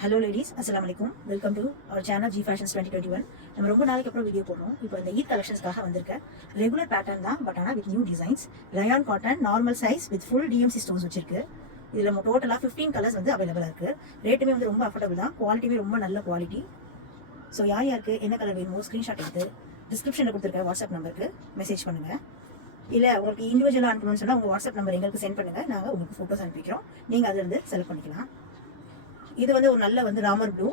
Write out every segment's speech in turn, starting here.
Hello ladies, அஸ்ஸலாமு அலைக்கும். Welcome to our channel G fashions 2021. நம்ம ரொம்ப நாளைக்கு அப்புறம் வீடியோ போடுறோம். இப்போ இந்த ஈத் கலெக்ஷன்ஸ்க்காக வந்திருக்க ரெகுலர் பேட்டர்ன் தான், பட் ஆனால் with new designs. Rayon cotton normal size with full TMC stones வச்சிருக்கு. இதில் டோட்டலாக 15 கலர்ஸ் வந்து அவைலபிளாக இருக்குது. ரேட்டுமே வந்து ரொம்ப அஃபோர்டபுள் தான், குவாலிட்டியுமே ரொம்ப நல்ல குவாலிட்டி. ஸோ யாருக்கு என்ன கலர் வேணுமோ ஸ்க்ரீன்ஷாட் எடுத்து டிஸ்கிரிப்ஷனில் கொடுத்துருக்க வாட்ஸ்அப் நம்பருக்கு மெசேஜ் பண்ணுங்கள். இல்லை உங்களுக்கு இண்டிவிஜுவலாக அனுப்பணும்னு சொன்னால் உங்கள் வாட்ஸ்அப் நம்பர் எங்களுக்கு சென்ட் பண்ணுங்கள். நாங்கள் உங்களுக்கு ஃபோட்டோஸ் அனுப்பிக்கிறோம். நீங்கள் அதிலிருந்து செலக்ட் பண்ணிக்கலாம். இது வந்து ஒரு நல்ல வந்து ராமர் ப்ளூ,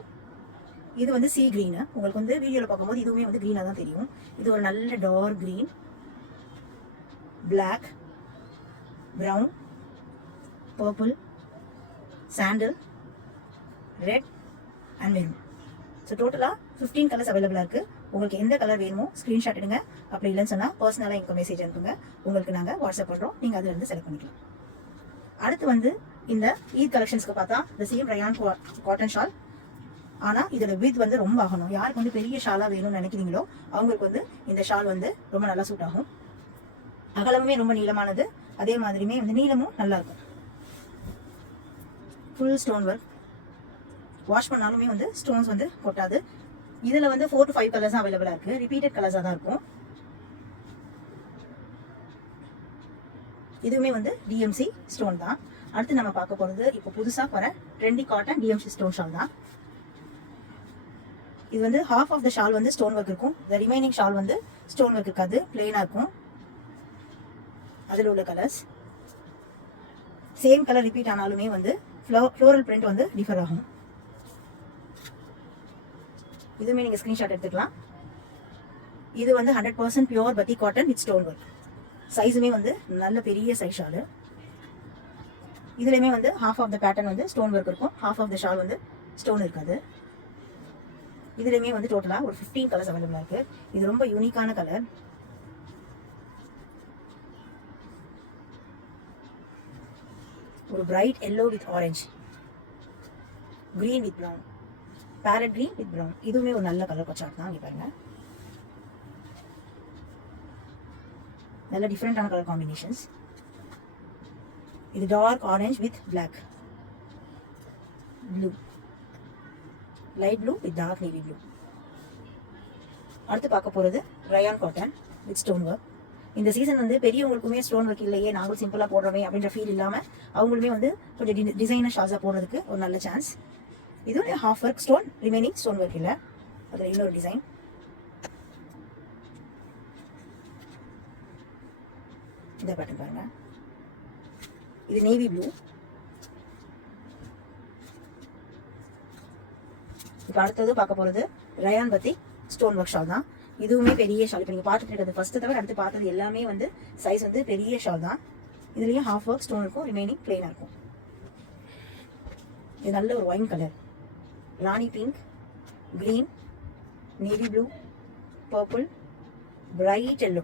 இது வந்து சீ கிரீனு. உங்களுக்கு வந்து வீடியோவில் பார்க்கும்போது இதுவுமே வந்து க்ரீனாக தான் தெரியும். இது ஒரு நல்ல dark green, black, brown, purple, sandal, red and maroon. So டோட்டலாக 15 கலர்ஸ் அவைலபிளாக இருக்குது. உங்களுக்கு எந்த கலர் வேணுமோ ஸ்க்ரீன்ஷாட் எடுங்க. அப்படி இல்லைன்னு சொன்னால் பர்சனலாக எங்களுக்கு மெசேஜ் அனுப்புங்க. உங்களுக்கு நாங்கள் வாட்ஸ்அப் பண்ணுறோம். நீங்கள் அதிலிருந்து செலக்ட் பண்ணிக்கலாம். அடுத்து வந்து இந்த ஈத் கலெக்ஷன்ஸ்க்கு பார்த்தா இந்த சேம் ரயான் காட்டன் ஷால். ஆனால் இதோட வித் வந்து ரொம்ப ஆகணும். யாருக்கு வந்து பெரிய ஷாலாக வேணும்னு நினைக்கிறீங்களோ அவங்களுக்கு வந்து இந்த ஷால் வந்து ரொம்ப நல்லா சூட் ஆகும். அகலமுமே ரொம்ப நீளமானது, அதே மாதிரியுமே வந்து நீளமும் நல்லா இருக்கும். ஃபுல் ஸ்டோன் ஒர்க், வாஷ் பண்ணாலுமே வந்து ஸ்டோன்ஸ் வந்து கொட்டாது. இதில் வந்து 4 to 5 கலர்ஸ் தான் அவைலபிளாக இருக்குது. ரிப்பீட்டட் கலர்ஸாக தான் இருக்கும். இதுவுமே வந்து டிஎம்சி ஸ்டோன் தான். அடுத்து நம்ம பார்க்க போகிறது இப்போ புதுசாக வர trendy cotton TMC stone shawl தான். இது வந்து ஹாஃப் ஆஃப் த ஷால் வந்து ஸ்டோன் ஒர்க் இருக்கும். த ரிமைனிங் ஷால் வந்து ஸ்டோன் ஒர்க் இருக்காது, பிளெயினாக இருக்கும். அதில் உள்ள கலர்ஸ் சேம் கலர் ரிப்பீட் ஆனாலுமே வந்து ஃப்ளோரல் பிரிண்ட் வந்து டிஃபர் ஆகும். இதுவுமே நீங்கள் ஸ்க்ரீன்ஷாட் எடுத்துக்கலாம். இது வந்து 100% பியூர் பத்தி காட்டன் வித் ஸ்டோன் ஒர்க். சைஸுமே வந்து நல்ல பெரிய சைஸ் ஷாலு. இதுலையுமே வந்து ஹாஃப் ஆஃப் த பேட்டர்ன் வந்து ஸ்டோன் ஒர்க் இருக்கும், ஹாஃப் ஆஃப் த ஷால் வந்து ஸ்டோன் இருக்காது. இதுலையுமே வந்து டோட்டலாக ஒரு 15 கலர்ஸ் அவைலபிளாக இருக்குது. இது ரொம்ப யூனிக்கான கலர். ஒரு bright yellow with orange, green with brown, parrot green with brown. இதுவுமே ஒரு நல்ல கலர் கொச்சாட் தான். இங்கே பாருங்க, நல்ல டிஃப்ரெண்டான கலர் காம்பினேஷன்ஸ். இது dark orange with black, blue, light blue with dark navy blue. அடுத்து பார்க்க போகிறது rayon cotton with stone work. இந்த சீசன் வந்து பெரியவங்களுக்குமே ஸ்டோன் ஒர்க் இல்லையே, நாங்களும் சிம்பிளாக போடுறோமே அப்படின்ற ஃபீல் இல்லாமல் அவங்களுமே வந்து கொஞ்சம் டிசைனர் ஷால்ஸாக போடுறதுக்கு ஒரு நல்ல சான்ஸ். இது half work stone, remaining stone work இல்லை. அதில் இன்னொரு டிசைன். இந்த பேட்டர்ன் பாருங்க, இது நேவி ப்ளூ. இப்போ அடுத்தது பார்க்க போகிறது ரயான் பத்தி ஸ்டோன் ஒர்க் ஷால் தான். இதுவுமே பெரிய ஷால். இப்போ நீங்கள் பார்த்துட்டு இருக்கிறது ஃபர்ஸ்ட் தவிர அடுத்து பார்த்தது எல்லாமே வந்து சைஸ் வந்து பெரிய ஷால் தான். இதுலேயும் ஹாஃப் ஒர்க் ஸ்டோன் இருக்கும், ரிமைனிங் பிளெயினாக இருக்கும். இது நல்ல ஒரு wine colour, rani pink, green, navy blue, purple, bright yellow.